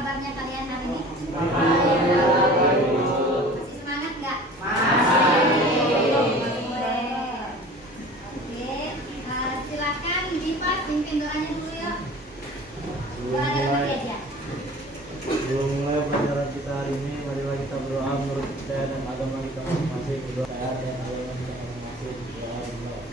kabarnya kalian hari ini? Masih semangat nggak? Masih. Oke, silakan Dipa pimpin doanya dulu ya. Doa dalam hati aja. Sebelum mulai pelajaran kita hari ini, marilah kita berdoa menurut kepercayaan dan agama kita masing-masing. Berdoa dan agama kita masing-masing. Berdoa.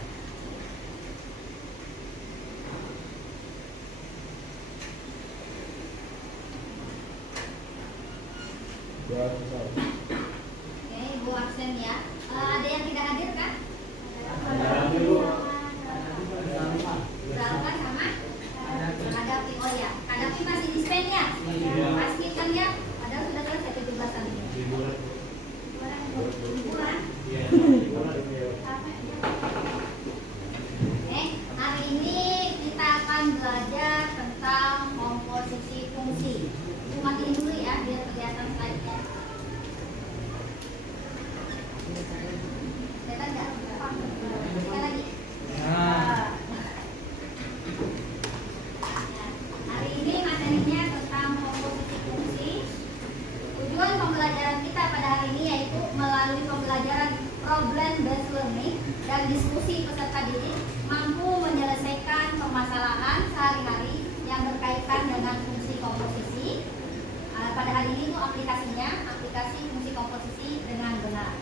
Doa besar. Oke, Ibu absen ya. Ada yang tidak hadir kan? Berapa sama? Hadapi, oh ya, hadapi masih dispen ya? Pasti kan ya? Padahal sudah selesai 17-an. Liburan. Hari ini kita akan belajar tentang komposisi fungsi. Matiin dulu ya, biar kelihatan slide-nya. Kelihatan nggak? Sekali lagi. Hari ini materinya tentang komposisi fungsi. Tujuan pembelajaran kita pada hari ini yaitu melalui pembelajaran problem based learning dan diskusi peserta didik mampu menyelesaikan permasalahan sehari-hari yang berkaitan dengan fungsi komposisi. Pada hari ini itu aplikasinya, aplikasi fungsi komposisi dengan benar.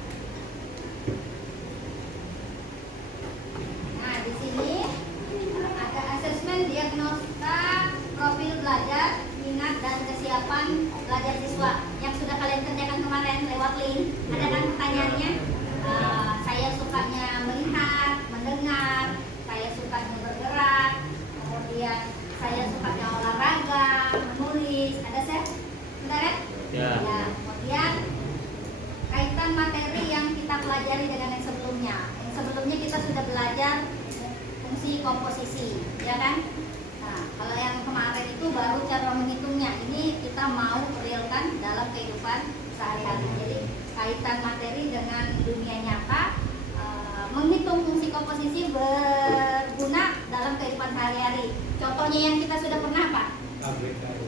Nah, di sini ada asesmen diagnosa profil belajar, minat dan kesiapan belajar siswa yang sudah kalian kerjakan kemarin lewat link. Ada kan pertanyaannya? Saya sukanya melihat, mendengar, saya sukanya bergerak, kemudian saya sukanya olahraga, menulis. Ada set? Benar kan? Ya. Kemudian kaitan materi yang kita pelajari dengan yang sebelumnya. Yang sebelumnya kita sudah belajar fungsi komposisi, ya kan? Nah, kalau yang kemarin itu baru cara menghitungnya. Ini kita mau realkan dalam kehidupan sehari-hari. Jadi kaitan materi dengan dunia nyata, menghitung fungsi komposisi berguna dalam kehidupan sehari-hari. Contohnya yang kita sudah pernah apa?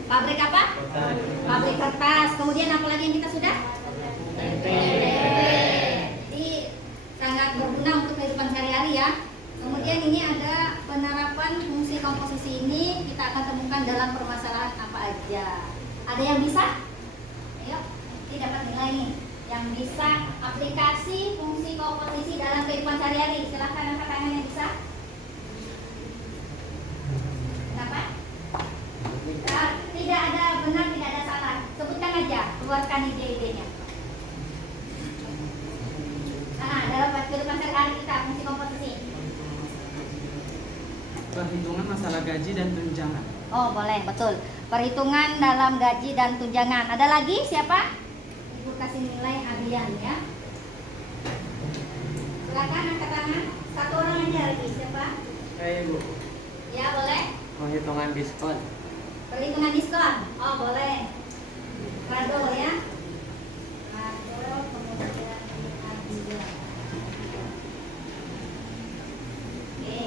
Pabrik apa? Pabrik kertas. Kemudian apa lagi yang kita sudah? Jadi sangat berguna untuk kehidupan sehari-hari ya. Kemudian ini ada penerapan fungsi komposisi ini kita akan temukan dalam permasalahan apa aja. Ada yang bisa? Ayo, nanti dapat nilai nih. Yang bisa aplikasi fungsi komposisi dalam kehidupan sehari-hari. Silahkan angkat tangan yang bisa. Kenapa? Tidak ada benar, tidak ada salah. Sebutkan aja, keluarkan ide-idenya. Nah, dalam kehidupan sehari-hari kita fungsi komposisi. Perhitungan masalah gaji dan tunjangan. Oh, boleh, betul. Perhitungan dalam gaji dan tunjangan. Ada lagi siapa? Ibu kasih nilai hadiah ya. Silakan angkat tangan. Satu orang aja lagi. Siapa? Ibu. Ya, boleh. Perhitungan diskon. Perhitungan diskon. Oh, boleh. Kado ya. Kado kemudian hadiah. Oke.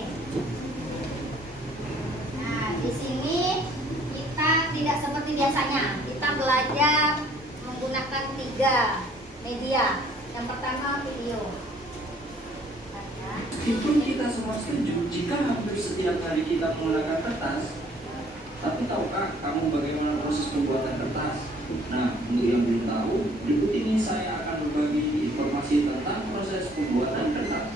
Nah, di sini kita tidak seperti biasanya. Kita belajar menggunakan 3 media. Yang pertama video. Meskipun kita semua setuju jika hampir setiap hari kita menggunakan kertas, tapi tahukah kamu bagaimana proses pembuatan kertas? Nah, untuk yang belum tahu, berikut ini saya akan berbagi informasi tentang proses pembuatan kertas.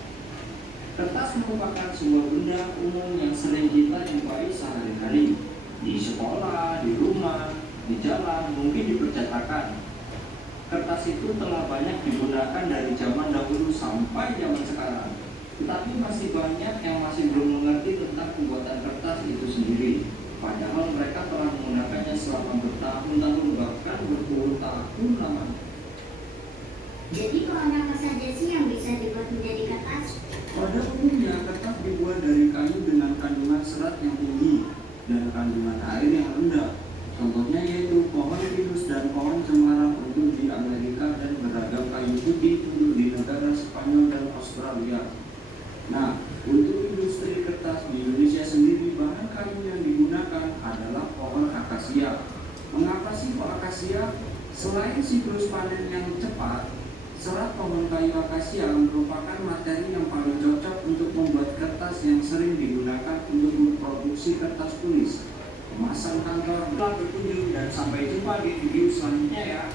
Kertas merupakan sebuah benda umum yang sering kita jumpai sehari-hari di sekolah, di rumah, di jalan, mungkin di percetakan. Kertas itu telah banyak digunakan dari zaman dahulu sampai zaman sekarang. Tetapi masih banyak yang masih belum mengerti tentang pembuatan kertas itu sendiri. Padahal mereka telah menggunakannya selama bertahun-tahun, bahkan berpuluh tahun lamanya. Jadi bahan apa saja sih yang bisa dibuat menjadi kertas? Pada umumnya kertas dibuat dari kayu dengan kandungan serat yang tinggi dan kandungan air yang rendah. Contohnya yaitu pohon pinus dan pohon cemara tumbuh di Amerika dan beragam kayu putih tumbuh di negara Spanyol dan Australia. Nah, untuk industri kertas di Indonesia sendiri bahan kayu yang digunakan adalah pohon akasia. Mengapa sih Selain siklus panen yang cepat, serat pohon kayu akasia merupakan materi yang paling cocok untuk membuat kertas yang sering digunakan untuk memproduksi kertas tulis, kemasan kantor. Telah berkunjung dan sampai jumpa di video selanjutnya ya.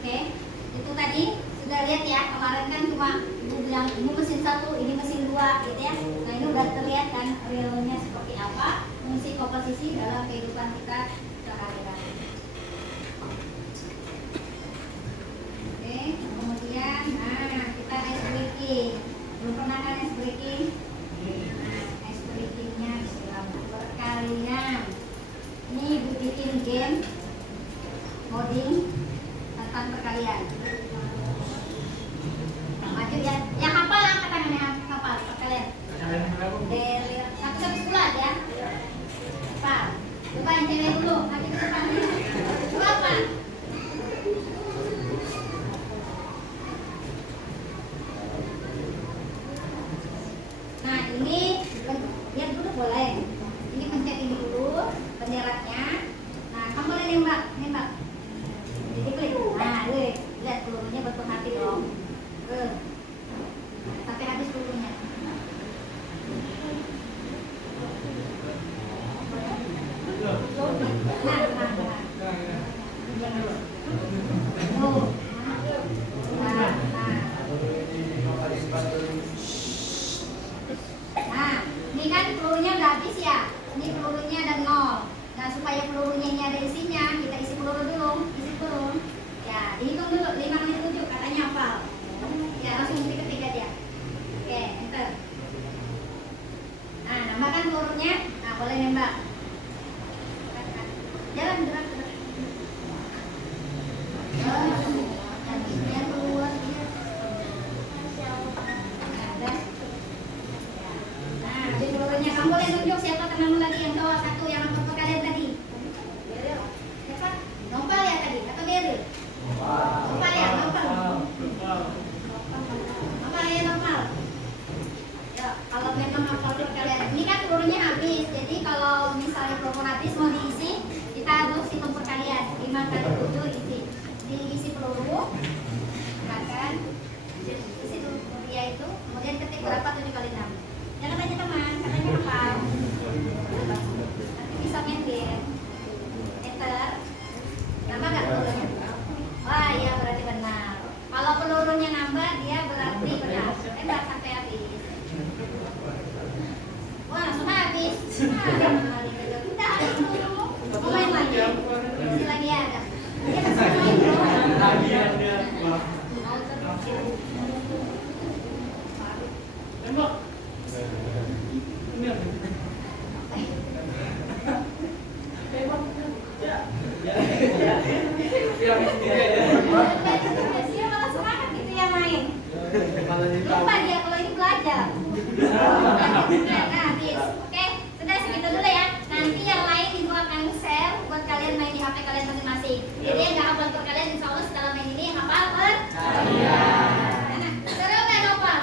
Oke, itu tadi sudah lihat ya, kemarin kan cuma ibu bilang ini mesin 1, ini mesin 2 gitu ya. Nah ini udah terlihat kan realnya seperti apa fungsi komposisi dalam kehidupan kita sehari-hari. Oke, kemudian nah kita ice breaking. Belum pernah kan ice breaking? Nah, ice breakingnya berkalian. Ini ibu bikin game coding tentang perkalian. Maju ya, yang hafal angkat tangannya, hafal perkalian. Dari 1 sampai 10 aja. Hafal. Coba yang cewek dulu, nanti ke depan. Coba apa? Nah ini lihat dulu boleh. Ini pencet ini dulu benderanya. Nah kamu boleh nembak. Jadi klik. Nah lihat pelurunya berhati dong. Sampai habis pelurunya. Nah. Diam dulu. Tuh. Nah, ini kan pelurunya udah habis ya. Ini pelurunya ada 0. Nah, supaya pelurunya ini ada isinya, kita isi peluru dulu. Isi peluru. Ya, dihitung dulu 5 menit 7 katanya hafal. Ya, langsung diketik aja. Oke, enter. Nah, nambahkan pelurunya. Nah, boleh nembak. Jalan gerak. Yang keluar dia. Nah, di pelurunya kamu boleh tunjuk siapa temanmu lagi yang cowok 1 yang hafal perkalian tadi. Siapa? Nopal ya tadi atau Beril? Nopal ya, Nopal. Nopal ya, Nopal. Ya, kalau memang hafal perkalian. Ini kan pelurunya habis. Jadi kalau misalnya peluru habis mau diisi, kita harus hitung perkalian. 5 kali 7 isi. Diisi peluru. Silakan. Isi dulu dia itu. Kemudian ketik berapa 7 kali 6. Jangan tanya teman, katanya hafal. Nanti bisa main game. Enter. Nambah nggak pelurunya? Wah iya berarti benar. Kalau pelurunya nambah dia berarti benar. Tembak sampai habis. Wah langsung habis. Udah habis peluru. Mau main lagi? Isi lagi ada. Dia masih main bro. Mau terus. Dia malah semangat gitu yang main. Lupa dia kalau ini belajar. Nah, habis. Oke, sudah segitu dulu ya. Nanti yang lain ibu akan share buat kalian main di HP kalian masing-masing. Jadi yang nggak hafal perkalian insya Allah setelah main ini hafal perkalian. Nah, seru nggak hafal?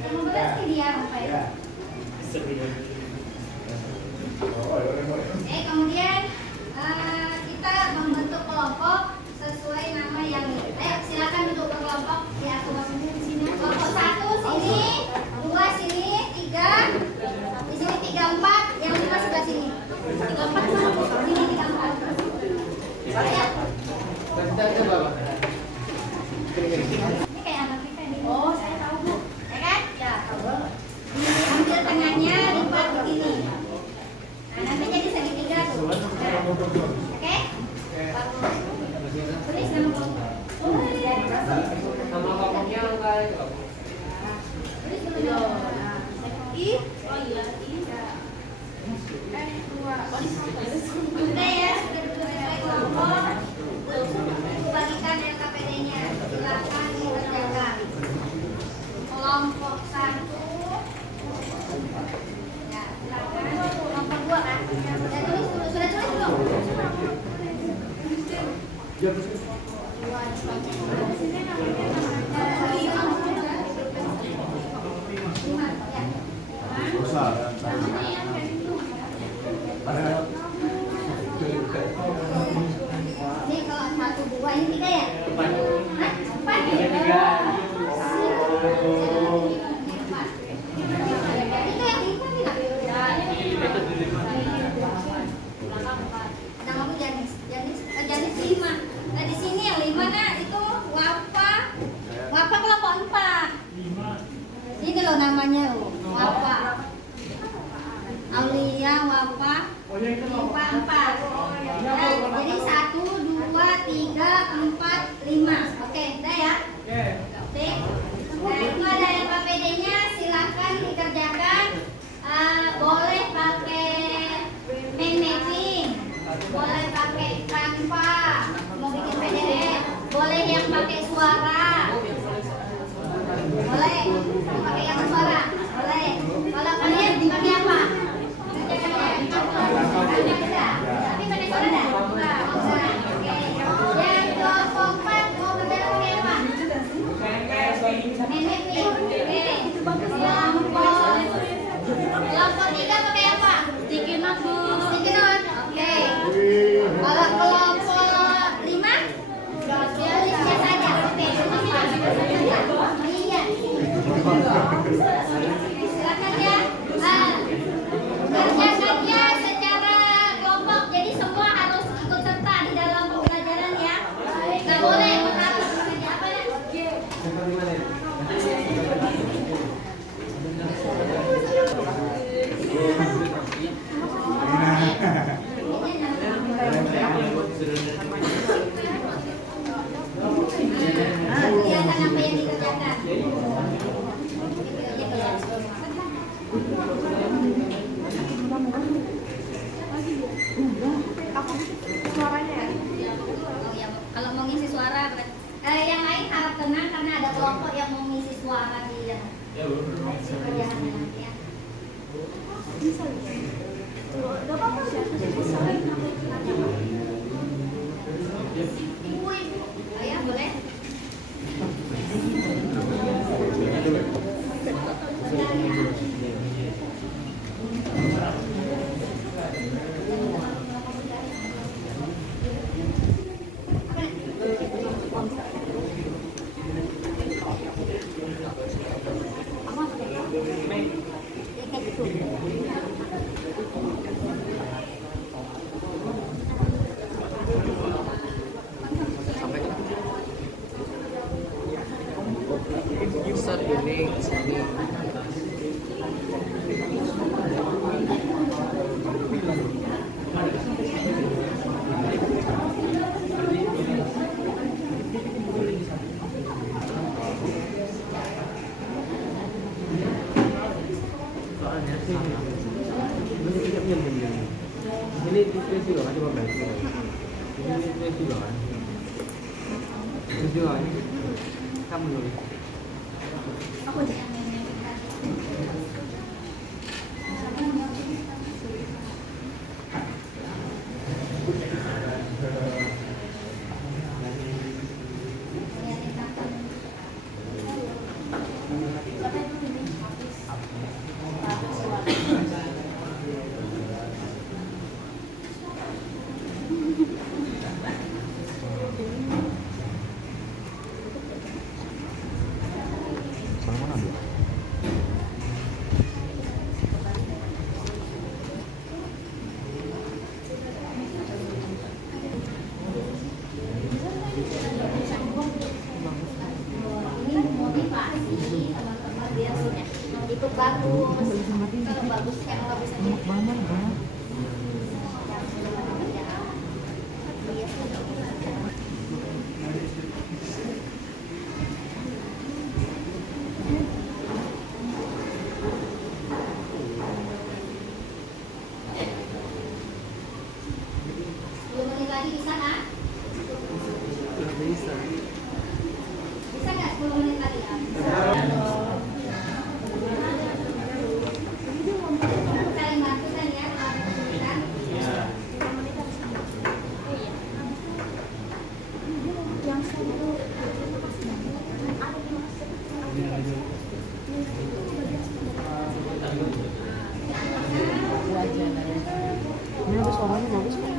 Yang mau berarti dia hafal. Kemudian kita membentuk kelompok sesuai nama yang ini. Ayo silakan duduk berkelompok di atas sini. Kelompok 1 sini, 2 sini, 3 di sini 3 4, yang 5 sebelah sini. 3 4 sini 3 4. Ayo. Ini kayak anak kita nih. Oh, saya tahu Bu. Ya kan? Ya, tahu. Ambil tengahnya lipat begini. Nah, nanti jadi segitiga tuh. Nah, oke? Tulis nama kelompok. Nama kelompoknya angka itu. Tulis dulu nama. I. Oh iya, I. Sudah ya, sudah sesuai kelompok. Bagikan LKPD-nya. Silakan dikerjakan. Kelompok 1. Ya, silakan. Kelompok 2 kan? Sudah tulis dulu, sudah tulis belum? Ini kalau 1 2 ini 3 Aulia, Wafa, Lipa 4. Nah, jadi 1, 2, 3, 4, 5. Oke, udah ya? Oke. Nah, itu ada LKPD-nya, silahkan dikerjakan. Boleh pakai mind mapping, boleh pakai Canva, mau bikin PDF, boleh yang pakai suara, boleh pakai yang suara, boleh. Kalau kalian pakai apa? Tapi pakai suara dah? Enggak. Oke. Yang kelompok 4 mau kerja pakai apa? Mind mapping. Oke. Kelompok 3 pakai apa? Sticky note. Sticky note. Oke. Kalau kelompok 5 ya listnya saja. Oke. Oh iya. Silakan ya. Kerjakannya secara kelompok. Jadi semua harus ikut serta di dalam pembelajaran ya. Nggak boleh mengatur kerja apa ya? Kelihatan apa yang dikerjakan. Oh ya, kalau mau ngisi suara, yang lain harap tenang karena ada kelompok yang mau ngisi suara di kerjaan nanti ya. Oh ya, boleh. Ini diskresi loh, coba balik. Ini diskresi loh kan. Diskresi loh. Kamu nulis. Aku aja yang ikut bagus. Kalau bagus yang bagus aja. Lagi bisa nggak? Bisa. Bisa nggak 10 menit lagi ya? Saling bantu kan ya, kan? Ini ada suaranya bagus kok.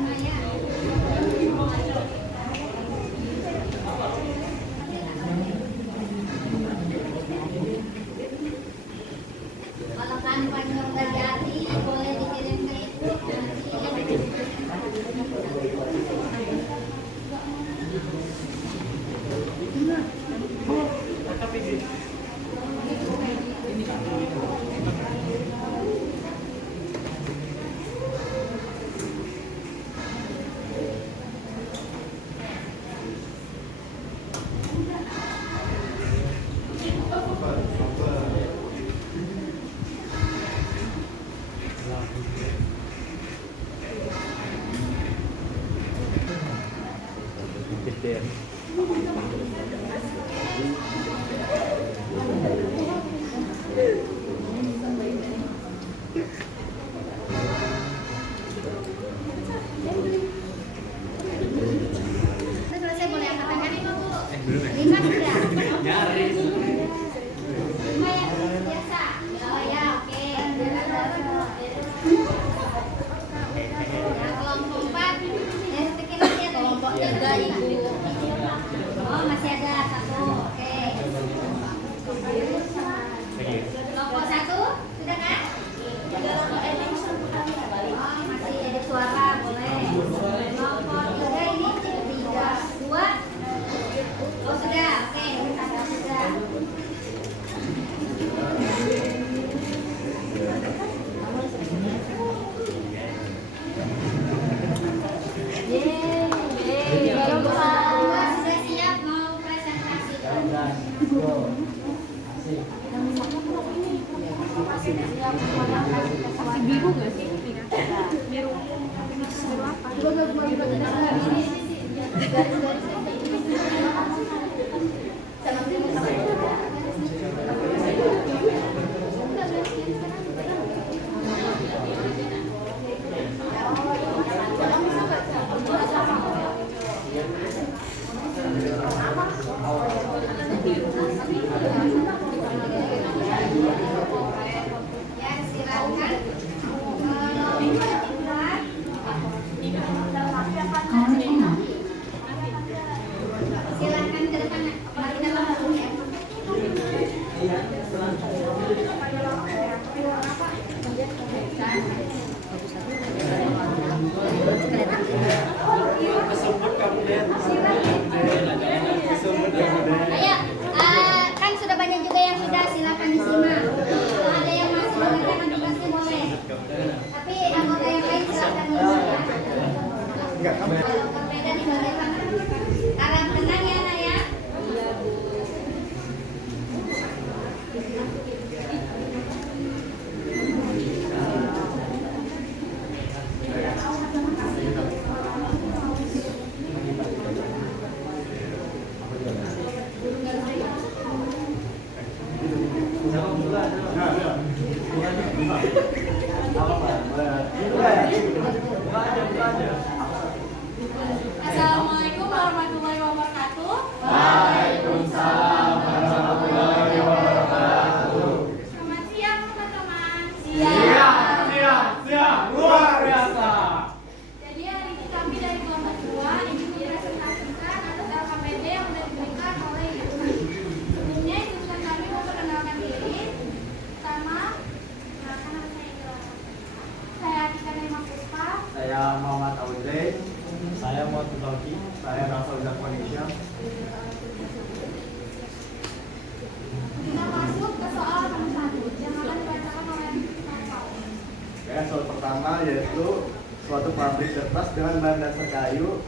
Kalau kampanye udah jadi, boleh dikirim ke itu nanti. Gede. Sudah selesai, boleh angkat tangan. Belum ya? 5 sudah. Nyaris. 5 yang biasa. Oh ya, oke. Nah, kelompok 4 yang sedikit lagi ya tadi. Kelompok 3 Ibu. Oh, masih ada 1. Oke. Kelompok 1 sudah kan? Oh, masih ada suara, boleh. Kelompok 3 ini 3, 2. Oh, sudah. Oke, sudah. Dua sudah siap mau presentasi. Biru gak sih? Biru. Biru apa? Ya, silakan. Silakan ke depan. Mari kita langsung ya. Ayo, kan sudah banyak juga yang sudah, silakan disimak. Kalau ada yang masih mengerjakan tugasnya boleh. Tapi anggota yang lain silakan disimak. Kalau berbeda di bagian mana? Harap tenang ya, Nak ya. Assalamualaikum warahmatullahi wabarakatuh. Selamat siang teman-teman. Luar biasa. Jadi hari ini kami dari kelompok 2 ingin mempresentasikan atas LKPD yang sudah diberikan oleh Ibu. Sebelumnya izinkan kami memperkenalkan diri. Pertama, perkenalkan nama saya Ila. Saya Atika Nema Puspa. Saya Muhammad Audrey. Saya Muhammad Tauki. Saya berasal dari Indonesia. Kita masuk ke soal nomor 1 yang akan dibacakan oleh Bapak. Ya, soal pertama yaitu suatu pabrik kertas dengan bahan dasar kayu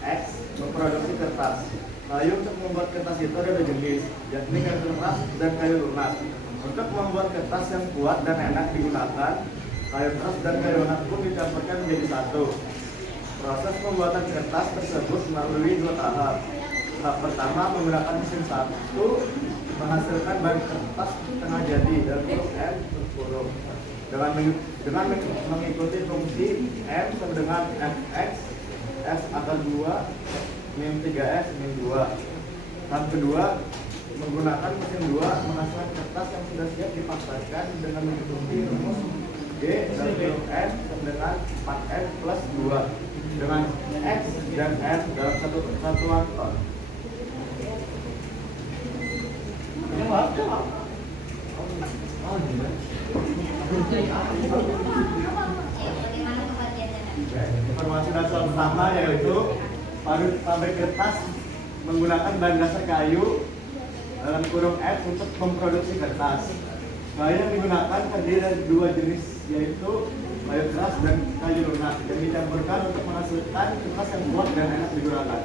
X memproduksi kertas. Kayu untuk membuat kertas itu ada dua jenis, yakni kayu keras dan kayu lunak. Untuk membuat kertas yang kuat dan enak digunakan, kayu keras dan kayu lunak pun dicampurkan menjadi satu. Proses pembuatan kertas tersebut melalui dua tahap. Tahap pertama menggunakan mesin satu menghasilkan bahan kertas setengah jadi dan huruf M berkurung. Dengan mengikuti fungsi M sama dengan Fx, X akar 2, min 3x, min 2. Tahap kedua, menggunakan mesin 2 menghasilkan kertas yang sudah siap dipaksakan dengan mengikuti rumus G dan huruf N sama dengan 4N plus 2 dengan X dan N dalam satu satuan ton. Ya, bagaimana pembagiannya? Informasi dasar pertama yaitu pabrik kertas menggunakan bahan dasar kayu dalam kurung F untuk memproduksi kertas. Kayu yang digunakan terdiri dari dua jenis yaitu kayu keras dan kayu lunak yang dicampurkan untuk menghasilkan kertas yang kuat dan enak digunakan.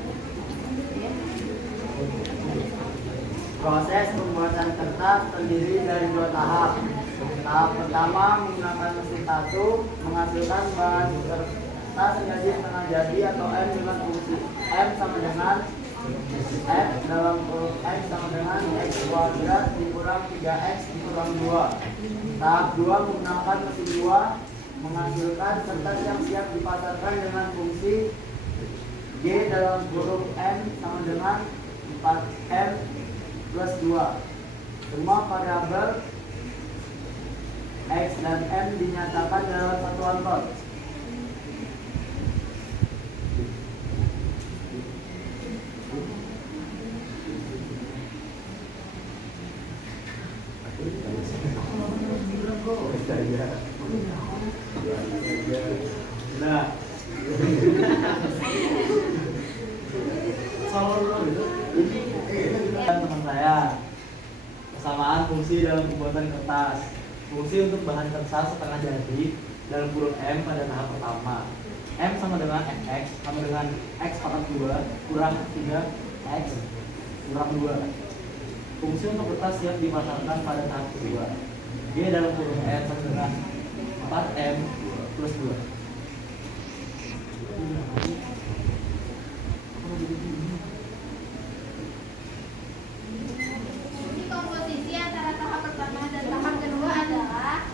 Proses pembuatan kertas terdiri dari dua tahap. Tahap pertama menggunakan mesin tatu menghasilkan bahan kertas menjadi setengah jadi atau M dengan fungsi M sama dengan F dalam kurung X sama dengan X kuadrat dikurang 3X dikurang 2. Tahap 2 menggunakan mesin 2 menghasilkan kertas yang siap dipasarkan dengan fungsi G dalam kurung M sama dengan 4M plus 2. Semua variabel X dan M dinyatakan dalam satuan ton. Nah, teman saya kesamaan fungsi dalam pembuatan kertas. Fungsi untuk bahan kertas setengah jadi dalam kurung M pada tahap pertama. M sama dengan Fx sama dengan X pangkat 2 kurang 3X kurang 2. Fungsi untuk kertas siap dipasarkan pada tahap kedua. G dalam kurung M sama dengan 4M plus 2. Fungsi komposisi antara tahap pertama dan tahap kedua adalah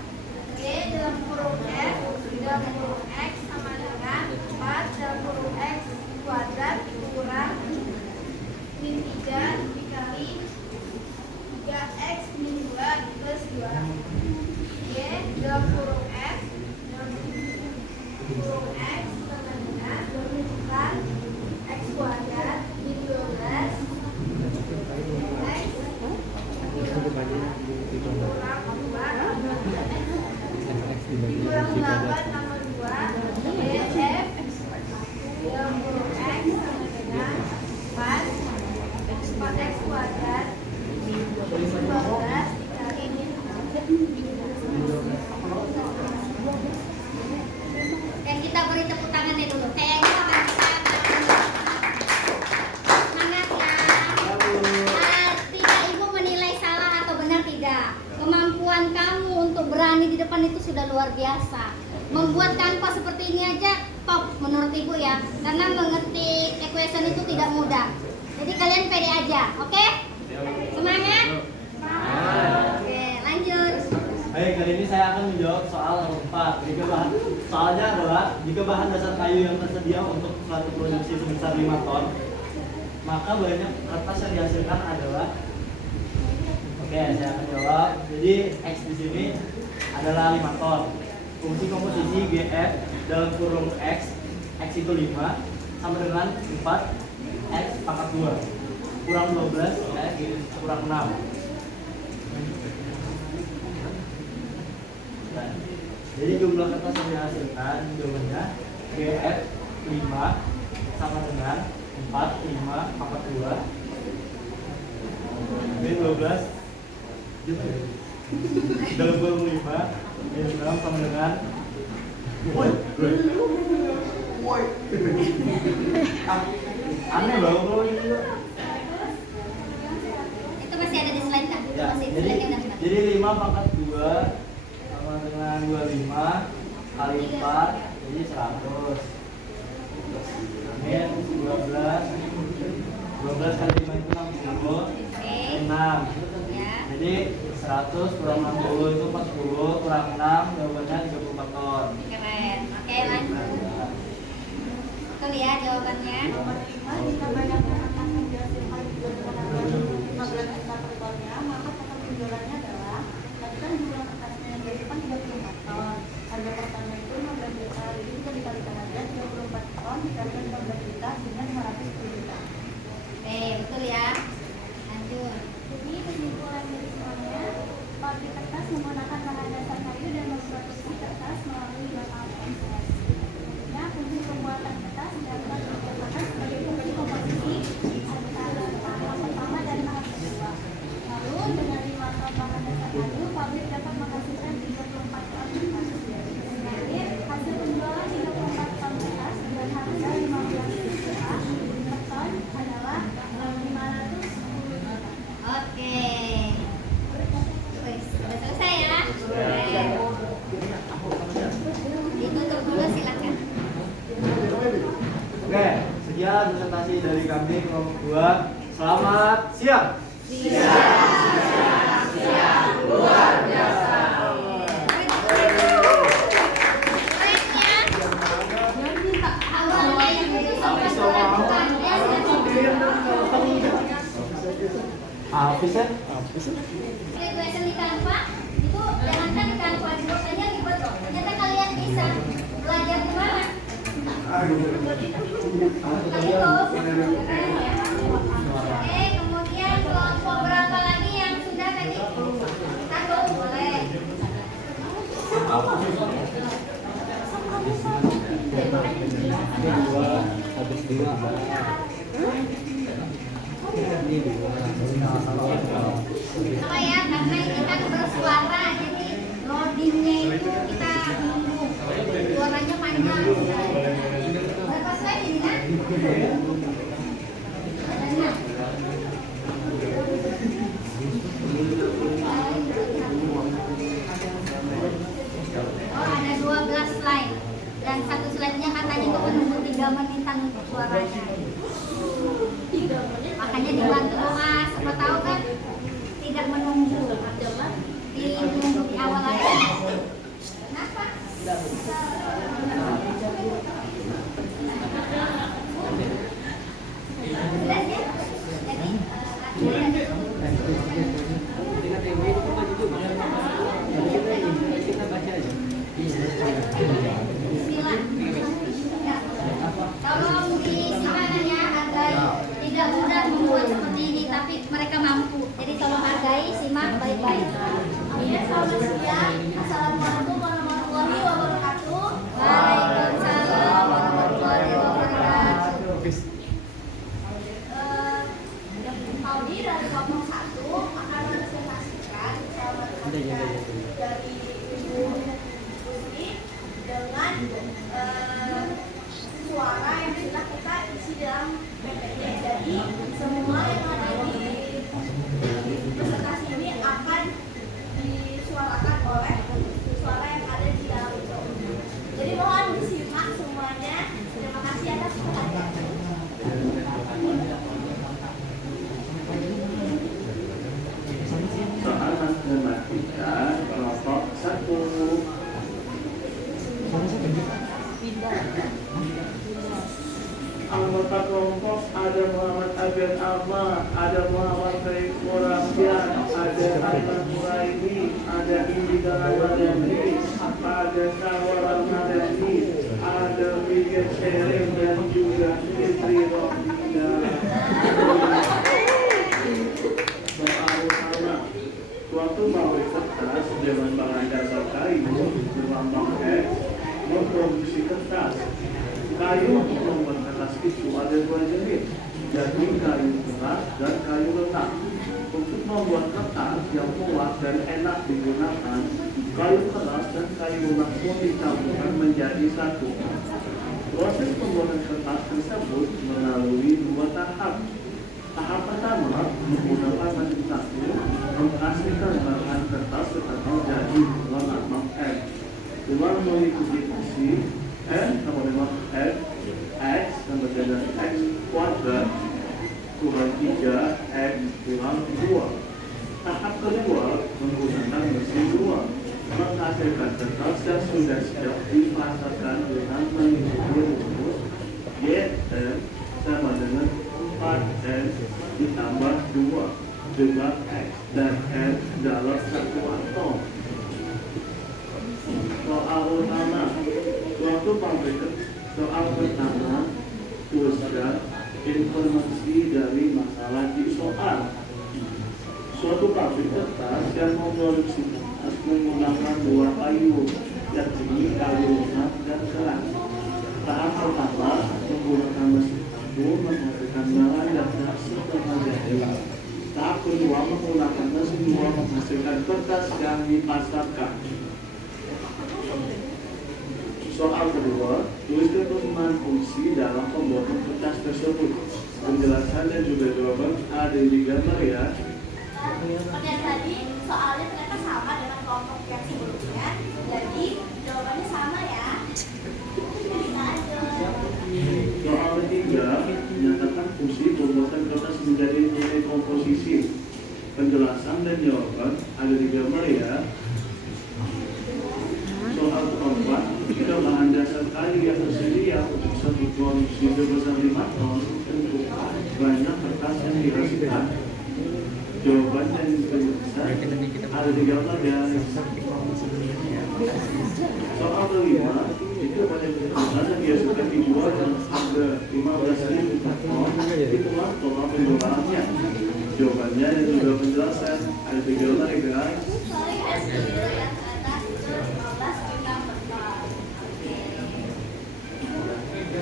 G dalam kurung F dalam kurung X sama dengan 4 dalam kurung X kuadrat dikurang min 3 dikali 3X min 2 plus 2. G dalam kurung F dalam kurung X sama dengan 4 X kuadrat min 12 X kurang 2 dikurang 8 tambah 2 BF dalam kurung X sama dengan 4X kuadrat min 12 dikali min 4. Dan kita beri tepuk tangannya dulu. Kayaknya akan kita semangat ya. Tidak ibu menilai salah atau benar tidak. Kemampuan kamu untuk berani di depan itu sudah luar biasa. Membuat kanvas seperti ini aja top menurut ibu ya. Karena mengetik equation itu tidak mudah. Jadi kalian pede aja, oke? Semangat? Oke, lanjut. Baik, kali ini saya akan menjawab soal nomor 4. Soalnya adalah jika bahan dasar kayu yang tersedia untuk suatu produksi sebesar 5 ton, maka banyak kertas yang dihasilkan adalah. Oke, saya akan jawab. Jadi X di sini adalah 5 ton. Fungsi komposisi GF dalam kurung X itu 5 sama dengan 4 X pangkat 2 kurang 12 X kurang 6. Nah, jadi jumlah kertas yang dihasilkan jawabannya GF 5 sama dengan 4 5 pangkat 2 B 12 dalam kurung 5 B 6 sama dengan aneh banget kalau ini. Itu masih ada di slide kan? Itu Ya, masih di slide yang tadi. jadi 5 pangkat 2 sama dengan 25 kali 4 jadi 100. Amin 12 kali 5 itu 60 6. Ya. Jadi 100 kurang 60 itu 40 kurang 6 jawabannya 34 ton. Keren. Oke, lanjut. Betul ya jawabannya. Nomor 5, jika banyak kertas yang dihasilkan dengan 15 juta per tonnya, maka total penjualannya adalah tadi jumlah kertasnya yang dihasilkan 34 ton. Harga per tonnya itu 15 juta, jadi kita dikalikan aja 34 ton dikalikan 15 juta sehingga 510 juta. Oke, betul ya. Lanjut. Jadi kesimpulan dari semuanya, pabrik kertas menggunakan bahan dasar kayu dan memproduksi kertas melalui 5 tahap proses. Selanjutnya, fungsi pembuatan kertas dapat dikatakan sebagai fungsi komposisi antara tahap pertama dan tahap kedua. Lalu dengan 5 ton bahan dasar kayu, pabrik dapat menghasilkan 34 ton kertas. Dan terakhir, hasil penjualan 34 ton kertas dengan harga 15 Sekian presentasi dari kami kelompok 2. Selamat siang. Habis ya? Graduation di Canva itu jangankan di Canva di dosennya ribet loh. Ternyata kalian bisa belajar di mana? Oke, kemudian kelompok berapa lagi yang sudah tadi? Satu, boleh. Habis 2. Ini 2. Apa ya? Karena ini kan bersuara, jadi loadingnya itu kita menunggu. Suaranya panjang. Berapa slide ini kan? Adanya. Oh, ada 12 slide. Dan satu slide-nya katanya itu menunggu 3 menitan untuk suaranya. Makanya dibantu doa, siapa tahu kan tidak menunggu. Menunggu di awal aja. Kenapa? Jelas ya? Jadi bismillah. Ya. Tolong disimak ya, agar tidak mudah membuat seperti ini, tapi mereka mampu. Jadi tolong hargai, simak baik-baik. Amin. Selamat siang. Assalamualaikum warahmatullahi wabarakatuh. Waalaikumsalam warahmatullahi wabarakatuh. Audi dari kelompok 1 akan mempresentasikan dari Ibu Putri dengan suara yang sudah kita isi dalam PPT. Jadi semua yang ada di presentasi ini akan disuarakan oleh suara yang ada di dalam itu. Jadi mohon disimak semuanya. Terima kasih atas perhatiannya. Soal matematika kelompok 1. Anggota kelompok ada Muhammad Abian Alma, ada Muhammad Baik Murafian, ada Ahmad Muraini, ada Indika Ramadhani, ada Sawara Madani, ada Miguel Sherin dan juga Fitri Rohina. Soal utama, suatu pabrik kertas zaman Banganda Kayu berlambang X memproduksi kertas. Kayu untuk membuat kertas itu ada 2 jenis, yakni kayu keras dan kayu letak. Untuk membuat kertas yang kuat dan enak digunakan, kayu keras dan kayu letak pun dicampurkan menjadi satu. Proses pembuatan kertas tersebut melalui 2 tahap. Tahap pertama menggunakan mesin saku menghasilkan bahan kertas tetapi jadi berlambang X. Dengan mengikuti fungsi N sama dengan X sama dengan X kuadrat kurang 3 X kurang 2. Tahap kedua menggunakan mesin 2 menghasilkan kertas yang sudah siap dipasarkan dengan mengikuti rumus YN sama dengan 4N ditambah 2 dengan X dan N dalam satu atom. Soal utama, suatu pabrik. Soal pertama, tuliskan informasi dari masalah di soal. Suatu pabrik kertas yang memproduksi kertas menggunakan 2 kayu, yakni kayu lunak dan keras. Tahap pertama menggunakan mesin saku menghasilkan bahan dan reaksi menjadi. Tahap kedua menggunakan mesin 2 menghasilkan kertas yang dipasarkan. Soal kedua, tuliskan keseluruhan fungsi dalam pembuatan kertas tersebut. Penjelasan dan juga jawaban ada di gambar ya. Seperti yang tadi, soalnya ternyata sama dengan kelompok yang sebelumnya. Jadi jawabannya sama ya. Kita aja. Soal ketiga, kayu yang tersedia untuk satu produksi sebesar 5 ton untuk banyak kertas yang dihasilkan? Jawaban yang bisa ada di gambar guys. Soal kelima, jika pada kertas yang biasa dijual dengan harga 15.000 per ton, itulah total penjualannya. Jawabannya yang sudah penjelasan ada di gambar ya guys. Sorry, yang atas itu 15 juta per ton.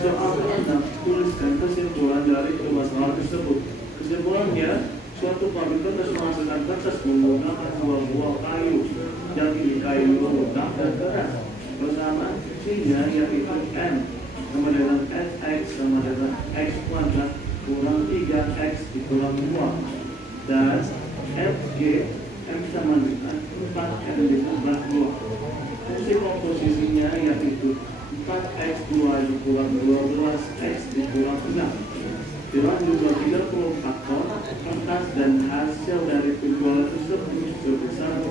Soal ke-6, tuliskan kesimpulan dari permasalahan tersebut. Kesimpulannya, suatu pabrik kertas menghasilkan kertas menggunakan buah-buah kayu yang ini kayu lunak dan keras. Persamaan fungsinya yaitu N sama dengan SX sama dengan X kuadrat kurang 3X dikurang 2 dan FG M sama dengan 4M ditambah 2. Fungsi komposisinya yaitu 4x2 dikurang 12x dikurang 6 dilanjut 34 ton kertas dan hasil dari penjualan tersebut sebesar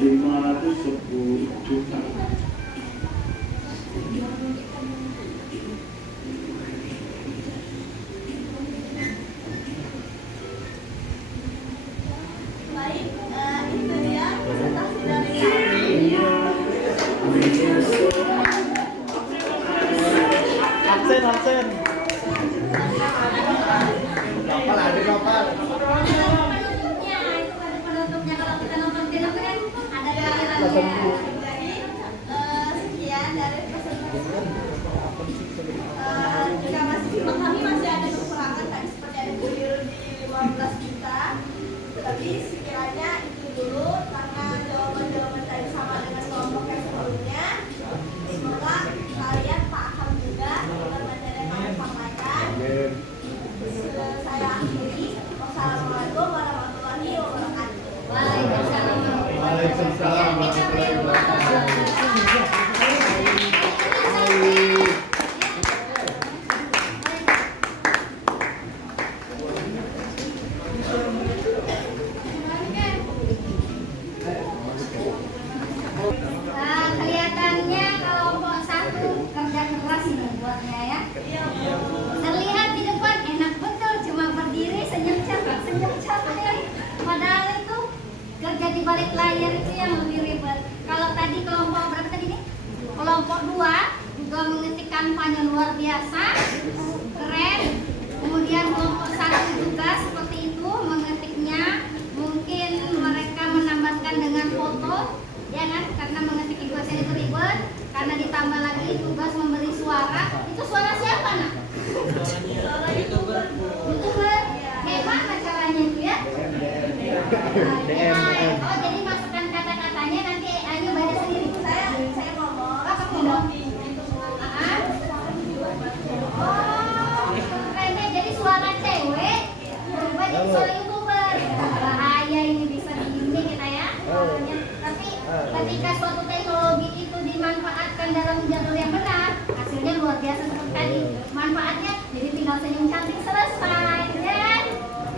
510 juta. Baik, itu dia presentasi dari kami. Absen. Kapal ada kapal. Penutupnya, itu ada penutupnya. Kalau kita nonton film kan ada galirannya. Jadi, sekian dari presentasi. Jika kami masih ada kekurangan tadi seperti ada kuil di 15 juta, tapi sekiranya itu dulu karena jawaban-jawaban tadi sama dengan kelompok yang sebelumnya. Semoga kalian paham juga dengan materi yang kami sampaikan. Saya akhiri. Wassalamualaikum warahmatullahi wabarakatuh. Waalaikumsalam. Waalaikumsalam. Kita beri ruang. Kelihatannya kelompok 1 kerja keras ini buatnya ya. Terlihat di depan enak betul, cuma berdiri senyum capek ya. Padahal itu kerja di balik layar itu yang lebih ribet. Kalau tadi kelompok berapa tadi nih? Kelompok 2 juga mengetik kampanye luar biasa, keren. Kemudian kelompok 1 juga seperti itu mengetiknya. Mungkin mereka menambahkan dengan foto, ya kan? Karena mengetik ikutan itu ribet. Karena ditambah lagi tugas memberi suara. Itu suara siapa nak? Suara YouTuber. YouTuber. Gimana caranya itu ya? Oh, jadi masukkan kata-katanya nanti Ayu baca sendiri. Saya ngomong. Apa ngomong? Oh, keren deh. Jadi suara cewek berubah jadi suara YouTuber. Bahaya ini bisa begini kita ya. Tapi ketika suatu teknologi itu dimanfaatkan dalam jalur yang benar, hasilnya luar biasa seperti tadi. Manfaatnya jadi tinggal senyum cantik selesai, ya kan?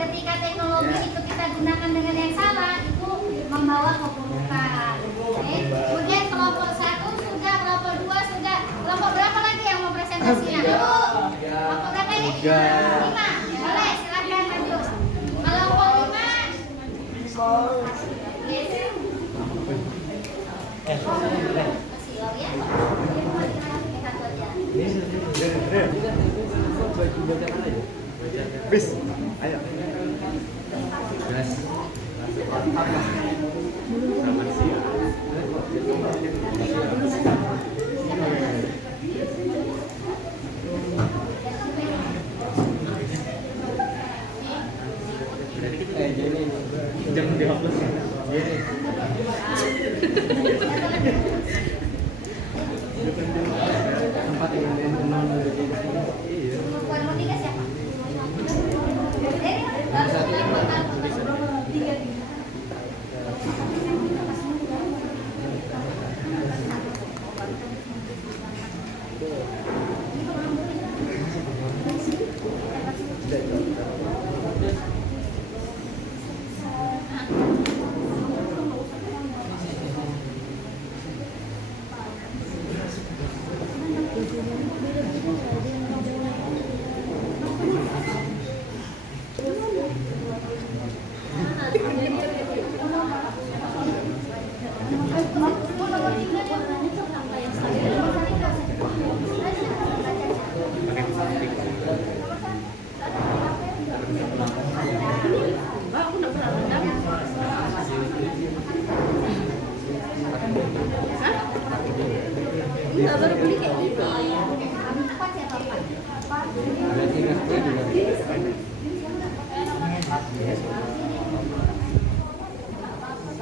Ketika teknologi itu kita gunakan dengan yang salah, itu membawa keburukan. Oke. Kemudian kelompok 1 sudah, kelompok 2 sudah. Kelompok berapa lagi yang mau presentasi? Kelompok berapa ini? 5. Boleh, silakan maju. Kelompok 5. Siap ya. Satu aja. Bacakan aja. Bis, ayo. Gas. Selamat siang. Jadi jangan dihapus. Tempat yang tenang. Iya. Kelompok 3 siapa?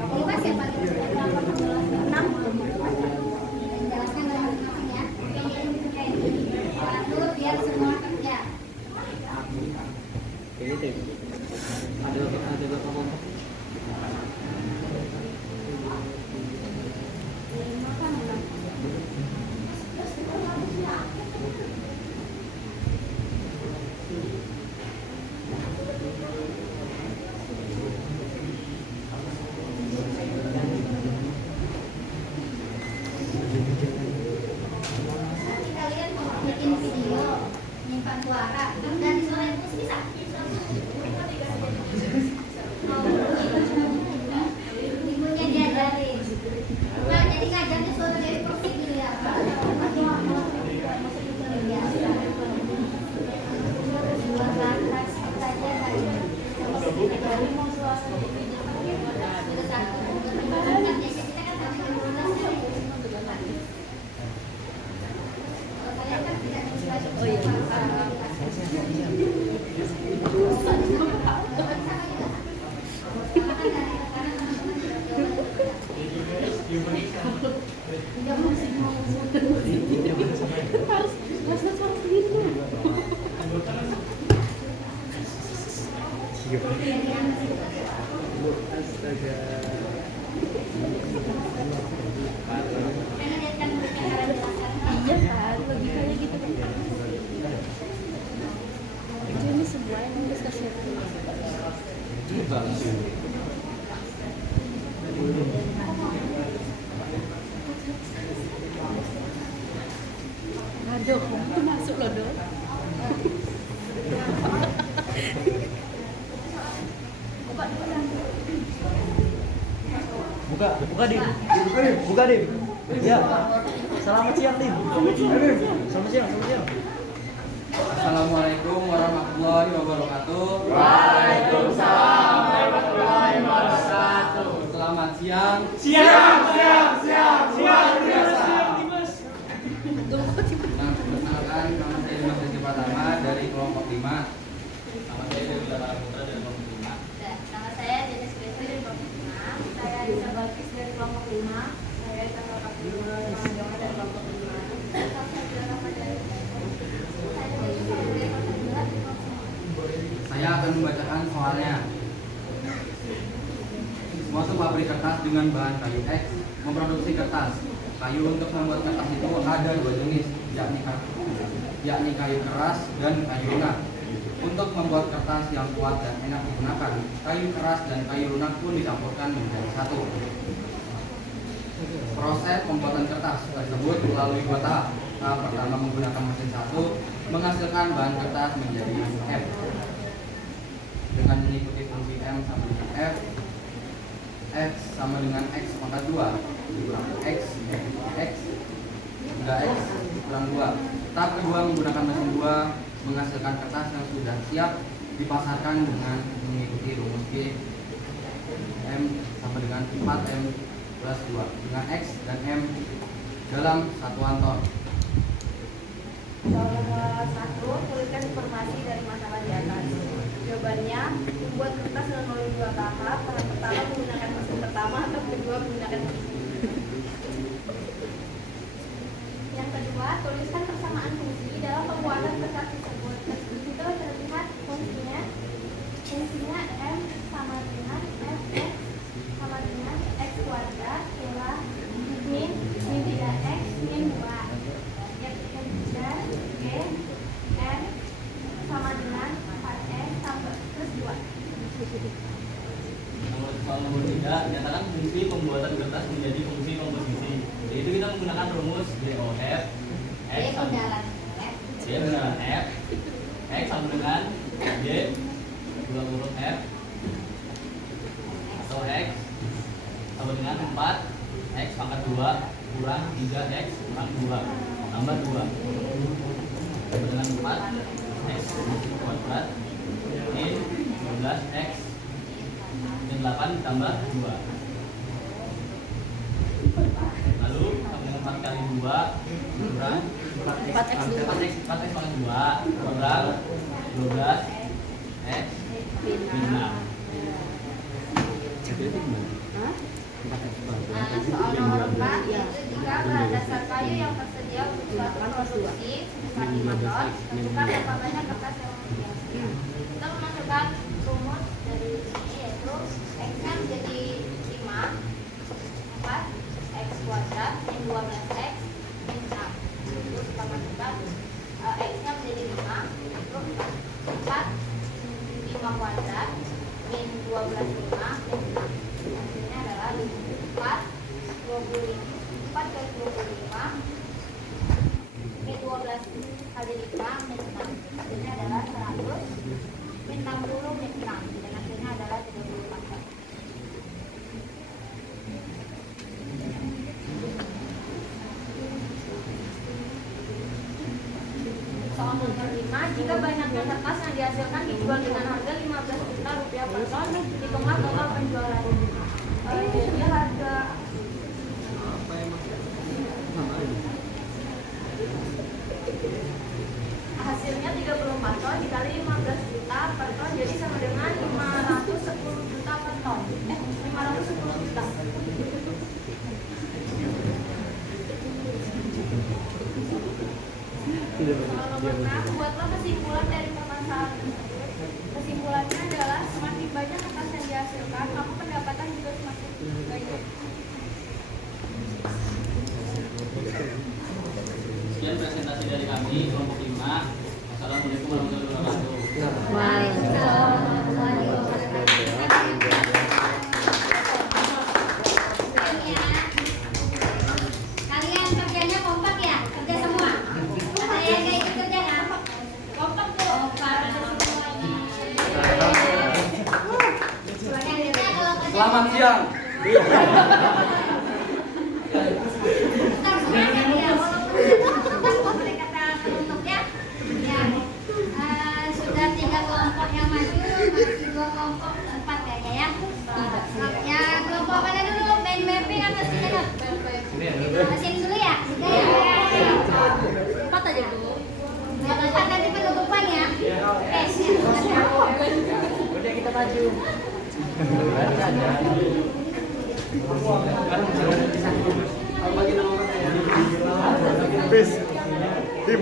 Bebas ya Pak? 6. Jelaskan masing-masing ya. Atur biar semua kerja. Ini deh. Ada berapa kelompok? Nanti kalian bikin video, nyimpan suara, dan suara itu bisa. Ibunya diajarin. Nah, jadi ngajarnya suara dari kursi gitu ya. Iya kan, logikanya gitu kan. Ini semua yang harus kasih. Aduh, itu masuk loh dong. Buka Dim. Buka Dim. Ya. Selamat siang Dim. Selamat siang. Assalamualaikum warahmatullahi wabarakatuh. Waalaikumsalam warahmatullahi wabarakatuh. Selamat siang. Siap biasa. Nah, perkenalkan nama saya Dimas Rizky Pratama dari kelompok 5. Nama saya Dewi Lara Putra dari kelompok 5. Nama saya Denis Grace dari kelompok 5. Saya Alisa Balkis dari kelompok 5. Saya Eka Kapil dari kelompok 5. Saya akan membacakan soalnya. Suatu pabrik kertas dengan bahan kayu X memproduksi kertas. Kayu untuk membuat kertas itu ada 2 jenis, yakni kayu keras dan kayu lunak. Untuk membuat kertas yang kuat dan enak digunakan, kayu keras dan kayu lunak pun dicampurkan menjadi satu. Proses pembuatan kertas tersebut melalui 2 tahap. Tahap pertama menggunakan mesin 1 menghasilkan bahan kertas menjadi M. Dengan mengikuti fungsi M sama dengan F, X sama dengan X pangkat 2 dikurang X hingga X kurang 2. Tahap kedua menggunakan mesin 2 menghasilkan kertas yang sudah siap dipasarkan dengan mengikuti rumus G. M sama dengan 4M plus 2 dengan X dan M dalam satuan ton. Soal 1, tuliskan informasi dari masalah di atas. Jawabannya, membuat kertas dengan melalui 2 tahap. Tahap pertama menggunakan mesin pertama, tahap kedua menggunakan mesin. Yang kedua, tuliskan persamaan fungsi dalam pembuatan kertas tersebut. Di situ terlihat fungsinya M sama dengan Fx sama dengan X kuadrat adalah min 3X min 2. Dan G N sama dengan 4X tambah plus 2. Soal nomor 3, nyatakan fungsi pembuatan kertas menjadi fungsi komposisi. Yaitu kita menggunakan rumus DOF X sama bundaran F, X sama dengan Y dua huruf F, atau X sama dengan 4 X pangkat 2 kurang 3X kurang 2 tambah 2 sama dengan 4 X kuadrat min 12X min 8 tambah 2. Lalu sama dengan 4 kali 2 kurang 4X pangkat 2 kurang 12X min 6. Soal nomor 4 yaitu jika bahan dasar kayu yang tersedia untuk suatu produksi sebesar 5 ton, tentukan berapa banyak kertas yang dihasilkan. Kita memasukkan rumus dari sini yaitu X-nya menjadi 5, 4 X kuadrat min 12X min 6. Terus kita masukkan X-nya menjadi 5, yaitu 4 5 kuadrat min 12 5 min 6. Hasilnya adalah 4 kali 25 min 12 kali 5 min 6. Hasilnya adalah 100 min 60 min 6. Dan hasilnya adalah 34. Soal nomor 5, jika banyaknya kertas yang dihasilkan dijual dengan harga 15 juta rupiah per ton, hitunglah total penjualan. Jadi harga hasilnya 34 ton dikali 15 juta per ton, jadi sama dengan 510 juta per ton. 510 juta. Soal nomor 6, buatlah kesimpulan dari permasalahan tersebut. Kesimpulannya adalah semakin banyak kertas yang dihasilkan, maka pendapatan juga semakin banyak. Sekian presentasi dari kami kelompok 5. Assalamualaikum warahmatullahi wabarakatuh. Kalian kerjanya kompak ya? Kerja semua? Ada yang gak ikut kerja nggak? Kompak tuh. Selamat siang. Sudah 3 kelompok yang maju, masih 2 kelompok 4 kayaknya ya. Ya kelompok mana dulu? Main mapping apa sih? Mesin dulu ya? Sudah ya? 4 aja dulu. 4 nanti penutupan ya? Udah kita maju. Bis. Tim.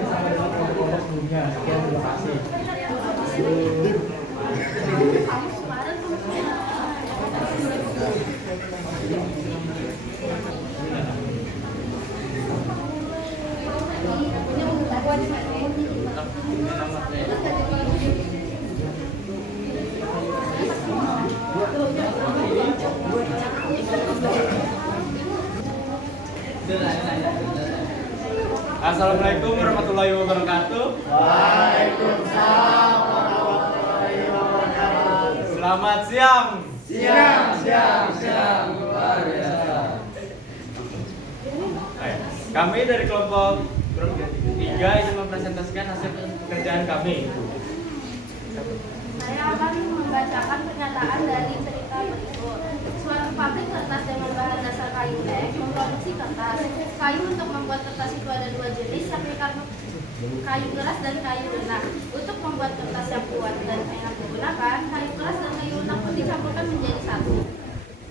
Assalamualaikum warahmatullahi wabarakatuh. Waalaikumsalam warahmatullahi wabarakatuh. Selamat siang. Siang. Luar biasa. Kami dari kelompok 3 ingin mempresentasikan hasil pekerjaan kami. Saya akan membacakan pernyataan dari cerita berikut. Suatu pabrik kertas dengan bahan dasar kayu X memproduksi kertas. Kayu untuk membuat kertas itu ada 2 jenis, yakni kayu keras dan kayu lunak. Untuk membuat kertas yang kuat dan enak digunakan, kayu keras dan kayu lunak pun dicampurkan menjadi satu.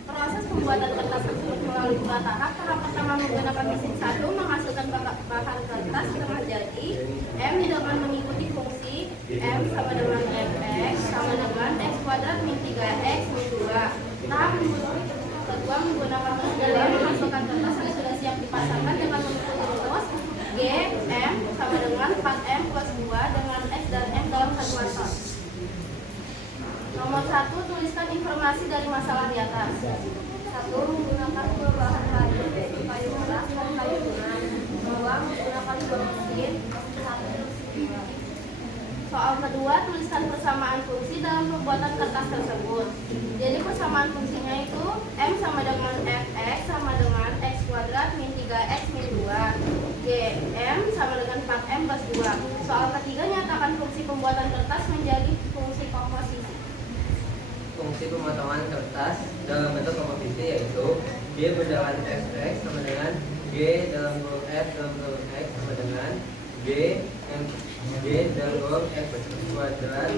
Proses pembuatan kertas tersebut melalui 2 tahap. Tahap pertama menggunakan mesin 1 menghasilkan bahan kertas setengah jadi. M dengan mengikuti fungsi M sama dengan Fx sama dengan X kuadrat min 3X min 2. Tahap kedua menggunakan mesin dalam menghasilkan kertas yang sudah siap dipasangkan dengan mengikuti rumus G M sama dengan 4M plus 2 dengan X dan M dalam satuan ton. Nomor 1, tuliskan informasi dari masalah di atas. 1. Menggunakan 2 bahan kayu, yaitu kayu keras dan kayu lunak. 2. Menggunakan 2 mesin. Soal kedua, tuliskan persamaan fungsi dalam pembuatan kertas tersebut. Jadi persamaan fungsinya itu M sama dengan Fx sama dengan X kuadrat min 3X min 2. G, M sama dengan 4M plus 2. Soal ketiga, nyatakan fungsi pembuatan kertas menjadi fungsi komposisi. Fungsi pemotongan kertas dalam bentuk komposisi yaitu G bundaran Fx sama dengan G dalam kurung F dalam kurung X sama dengan G dalam kurung X kuadrat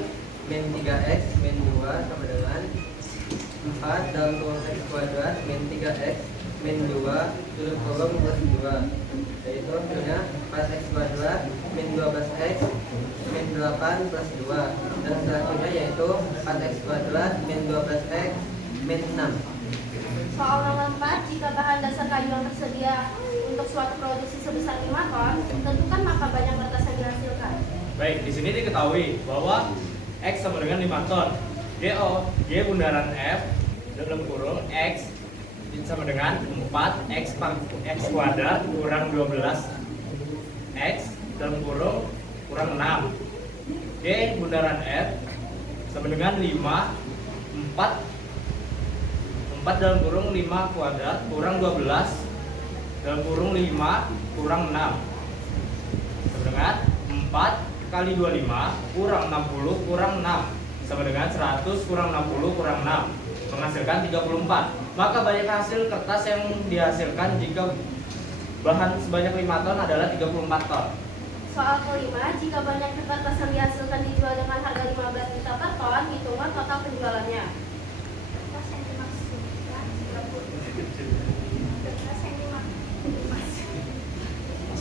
min 3X min 2 sama dengan 4 dalam kurung X kuadrat min 3X min 2 dalam kurung plus 2, yaitu hasilnya 4X kuadrat min 12X min 8 plus 2, dan selanjutnya yaitu 4X kuadrat min 12X min 6. Soal nomor 4, jika bahan dasar kayu yang tersedia untuk suatu produksi sebesar 5 ton, tentukan maka banyak kertas yang dihasilkan. Baik, di sini diketahui bahwa X sama dengan 5 ton. G bundaran F dalam kurung X sama dengan 4X kuadrat kurang 12X dalam kurung kurang 6. G bundaran F sama dengan 4 dalam kurung 5 kuadrat kurang 12 dalam kurung 5 kurang 6 sama dengan 4 kali 25 kurang 60 kurang 6 sama dengan 100 kurang 60 kurang 6 menghasilkan 34. Maka banyak hasil kertas yang dihasilkan jika bahan sebanyak 5 ton adalah 34 ton. Soal kelima, jika banyak kertas yang dihasilkan dijual dengan harga 15 juta per ton, hitunglah total penjualannya.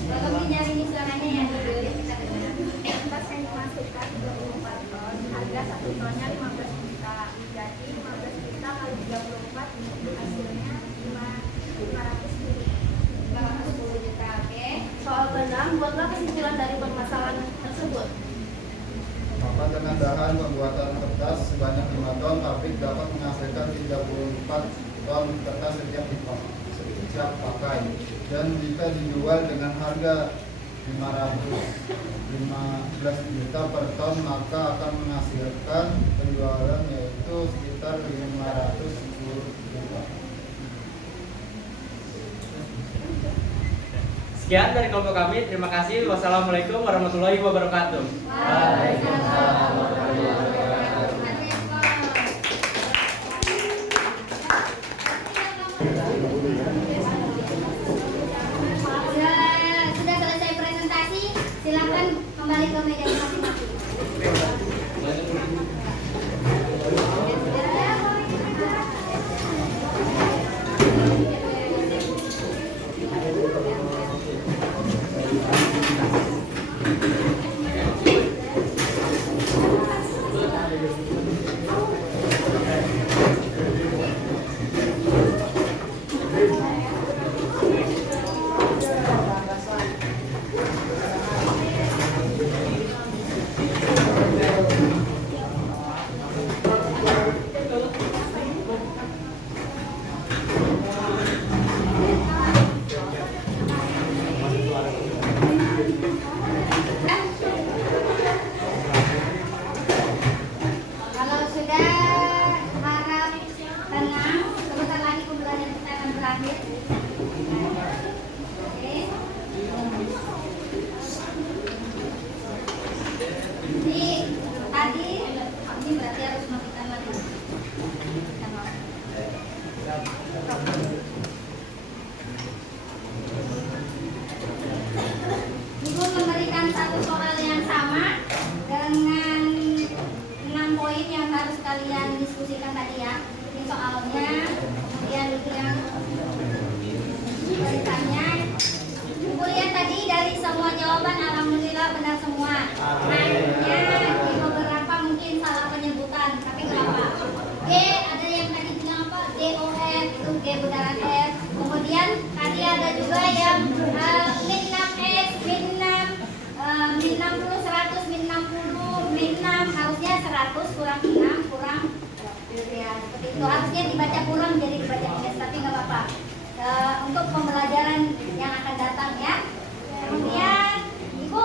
Kalau nyari misalnya yang dibeli kita dengar. Kertas yang dimasukkan 24 ton, harga 1 tonnya 15 juta. Jadi 15 juta kali 34 hasilnya 510 juta, oke. Soal ke-6, buatlah kesimpulan dari permasalahan tersebut. Maka dengan bahan pembuatan kertas sebanyak 5 ton, pabrik dapat menghasilkan 34 ton kertas setiap pakai. Dan jika dijual dengan harga 515 juta per ton, maka akan menghasilkan penjualan yaitu sekitar 510 juta. Sekian dari kelompok kami. Terima kasih. Wassalamualaikum warahmatullahi wabarakatuh. Waalaikumsalam warahmatullahi wabarakatuh. Sudah selesai presentasi, silakan kembali ke meja masing-masing. Kalau sudah harap tenang, sebentar lagi pembelajaran kita akan berakhir. Oke. Ini tadi ini berarti harus matikan lagi. Ibu memberikan satu soal yang sama dengan 6 poin yang harus kalian diskusikan tadi ya. Ini soalnya, kemudian itu yang berikutnya. Ibu lihat tadi dari semua jawaban alhamdulillah benar semua. Hanya di beberapa mungkin salah penyebutan, tapi nggak apa. G ada yang tadi bilang apa? DOF itu G bundaran F. Kemudian tadi ada juga yang min 6X, min 6, min 60, 100, min 60, min 6, harusnya 100 kurang 6 kurang ya seperti itu, harusnya dibaca kurang jadi dibaca minus, tapi nggak apa-apa. Untuk pembelajaran yang akan datang ya. Kemudian Ibu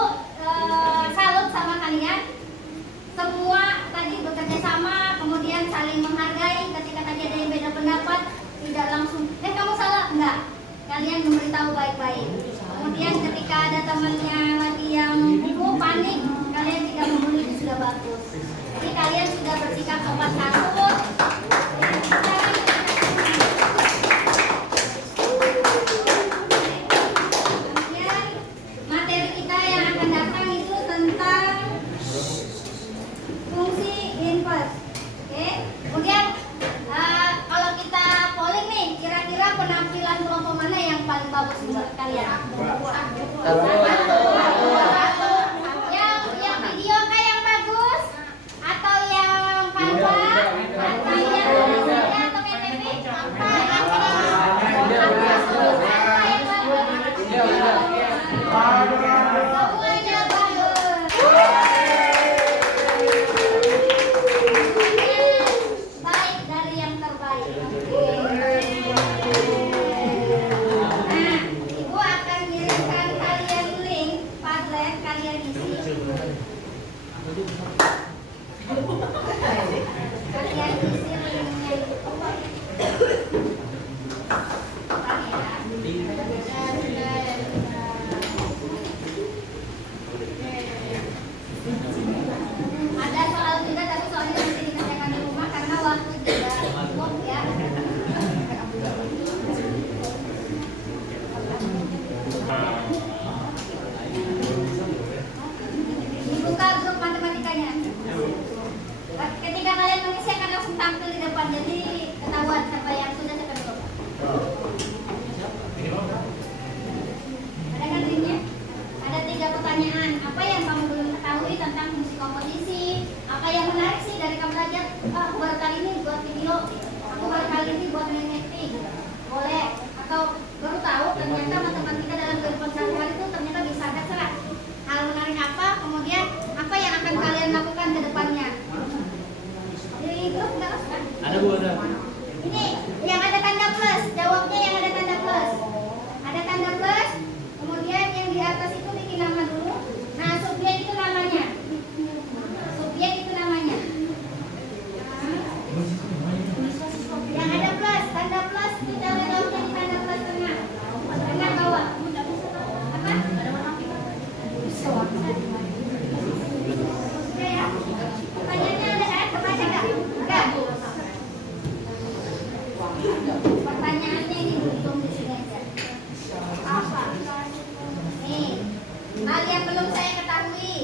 kalian isi. Kalian isi linknya itu. Ada soal juga, tapi soalnya nanti dikerjakan di rumah karena waktu tidak cukup ya. Dibuka grup matematikanya. Ketika kalian mengisi akan langsung tampil di depan, jadi ketahuan siapa yang sudah siapa belum. Ada kan linknya? Ada 3 pertanyaan. Apa yang kamu belum ketahui tentang fungsi komposisi? Apa yang menarik sih dari kamu belajar? Aku baru kali ini buat video. Aku baru kali ini buat mapping. Boleh. Atau baru tahu ternyata matematika dalam kehidupan sehari-hari itu ternyata bisa ada serat. Hal menarik apa? Kemudian apa yang akan kalian lakukan ke depannya? Di grup nggak usah. Ada Bu, ada. Ini yang ada tanda plus, jawabnya yang ada tanda plus. Ada tanda plus, kemudian yang di atas itu bikin nama dulu. Nah, subjek itu namanya. Subjek itu namanya. Yang ada plus, tanda plus itu jawabnya di tanda plus tengah. Tengah bawah. Apa? Oke ya. Pertanyaannya ada kebaca nggak? Enggak. Pertanyaannya ini belum di sini aja. Apa? Nih, hal yang belum saya ketahui.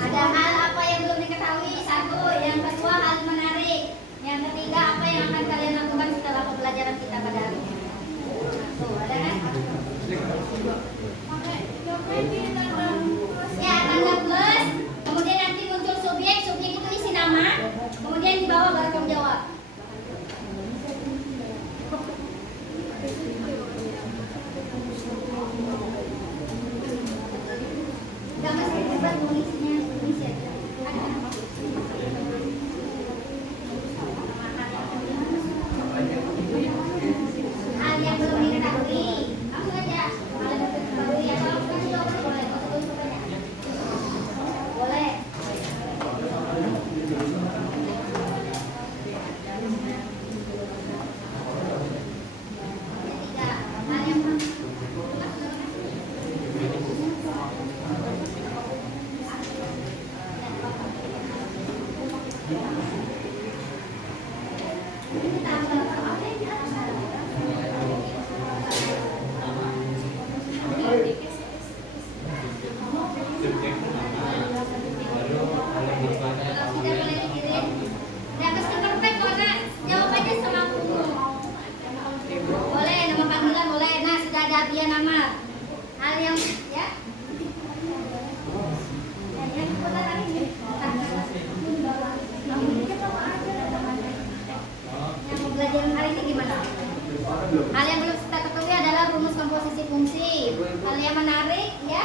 Ada hal apa yang belum diketahui? 1. Yang kedua, hal menarik. Yang ketiga, apa yang akan kalian lakukan setelah pembelajaran kita pada hari ini? Tuh, ada kan? Ya, tanda plus. Kemudian nanti muncul subjek. Subjek itu isi nama. Kemudian di bawah baru kamu jawab. Enggak mesti debat mengisinya, mengisi aja. Hal yang belum diketahui, langsung aja. Hal yang belum diketahui ya, kalau sudah jawab boleh, kalau belum sukanya. Boleh. Ketiga, hal yang pelajaran hari ini gimana? Hal yang belum kita ketahui adalah rumus komposisi fungsi. Hal yang menarik ya.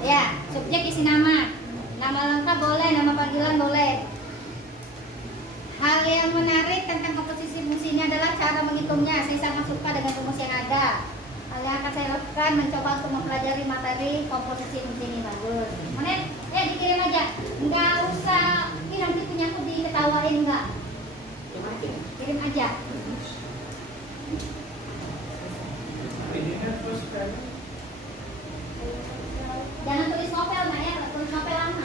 Ya, subjek isi nama. Nama lengkap boleh, nama panggilan boleh. Hal yang menarik tentang komposisi fungsi ini adalah cara menghitungnya. Saya sangat suka dengan rumus yang ada. Hal yang akan saya lakukan mencoba untuk mempelajari materi komposisi fungsi ini. Bagus. Kemudian, dikirim aja. Enggak usah, ini nanti punya aku diketawain enggak? Kirim aja. Jangan tulis novel, nah ya, tulis novel lama.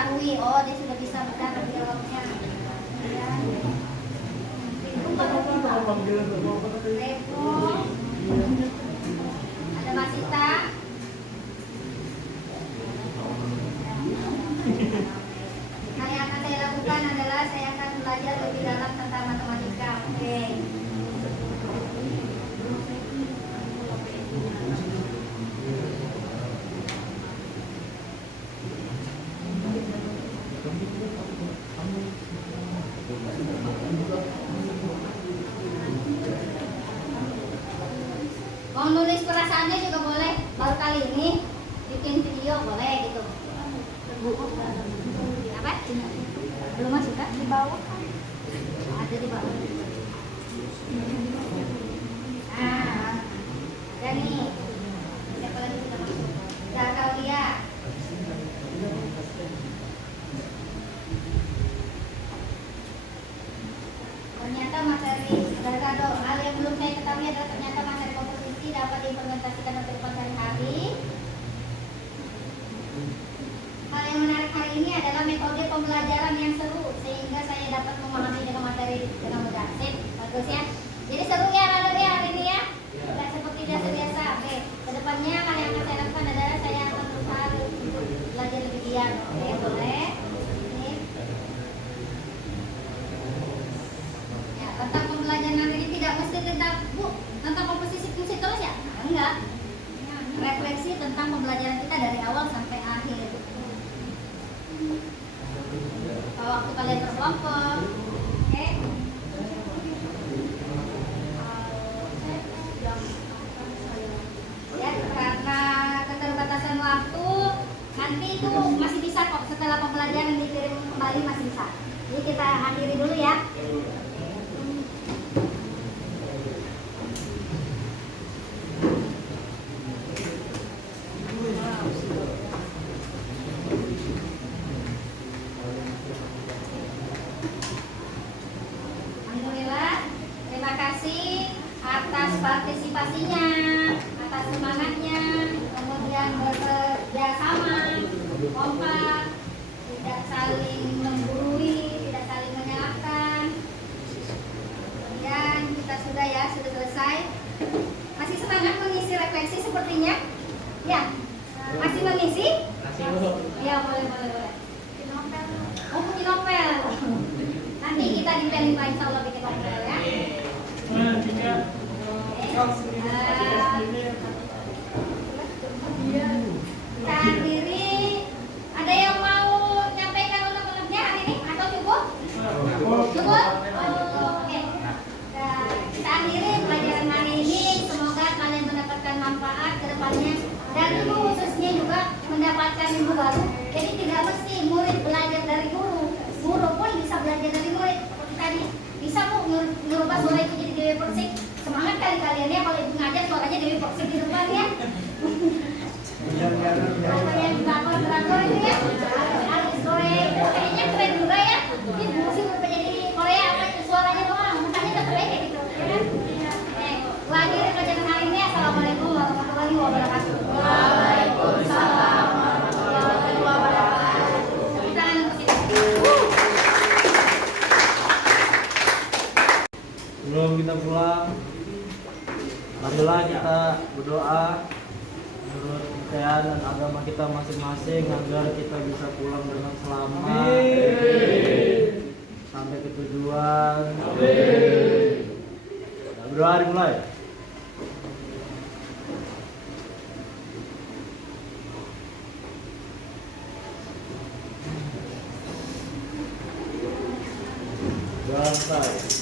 diketahui, oh dia sudah bisa berdarah di jawabnya. Ya. Revo. Ada Masita. Nah, yang akan saya lakukan adalah saya akan belajar lebih dalam tentang matematika. Oke. Mau nulis perasaannya juga boleh. Baru kali ini bikin video boleh gitu. Apa? Belum masuk kan? Di bawah. Ada di bawah. Nah, dan nih siapa lagi sudah masuk? Zakaria. Ternyata materi Gargado, hal yang belum saya ketahui adalah ternyata materi komposisi dapat diimplementasikan untuk kehidupan sehari-hari. Hal yang menarik hari ini adalah metode pembelajaran yang seru sehingga saya dapat memahami dengan materi dengan mudah. Sip, bagus ya. Jadi seru ya Rado ya hari ini ya. Tidak seperti biasa-biasa. Oke, kedepannya hal yang akan saya lakukan adalah saya akan berusaha untuk belajar lebih giat. Oke, boleh. Ini. Ya, tentang pembelajaran hari ini tidak mesti tentang komposisi fungsi terus ya? Nah, enggak. Refleksi tentang pembelajaran kita dari awal sampai akhir. Waktu kalian berkelompok, oke? Ya, karena keterbatasan waktu, nanti itu masih bisa kok setelah pembelajaran dikirim kembali masih bisa. Jadi kita akhiri dulu ya. Alhamdulillah, terima kasih atas partisipasinya, atas semangatnya, kemudian bekerja sama, kompak, tidak saling menggurui, tidak saling menyalahkan. Kemudian kita sudah selesai. Masih semangat mengisi refleksi sepertinya? Ya, masih mengisi? Ya, boleh. Oh, bikin novel. Nanti kita di planning Pak, insya Allah bikin novel ya. Kita akhiri. Ada yang mau nyampaikan unek-uneknya hari ini atau cukup? Cukup? Oke. Kita akhiri pelajaran hari ini. Semoga kalian mendapatkan manfaat ke depannya. Dan ibu khususnya juga mendapatkan ilmu baru. Jadi tidak mesti murid belajar dari guru. Guru pun bisa belajar dari murid. Seperti tadi, bisa Bu merubah suara itu jadi Dewi Persik. Semangat kali kalian ya kalau ibu ngajar suaranya Dewi Persik di depan ya. Rasanya juga drakor itu ya. Alis Korea itu kayaknya keren juga ya. Mungkin musik berubah jadi Korea apa suaranya doang, mukanya tetap kayak gitu ya kan. Lagi pelajaran hari ini. Assalamualaikum warahmatullahi wabarakatuh. Waalaikumsalam warahmatullahi wabarakatuh. Kita Sebelum kita pulang, marilah kita berdoa menurut kepercayaan dan agama kita masing-masing agar kita bisa pulang dengan selamat. Sampai ke tujuan. Berdoa dimulai. Selesai.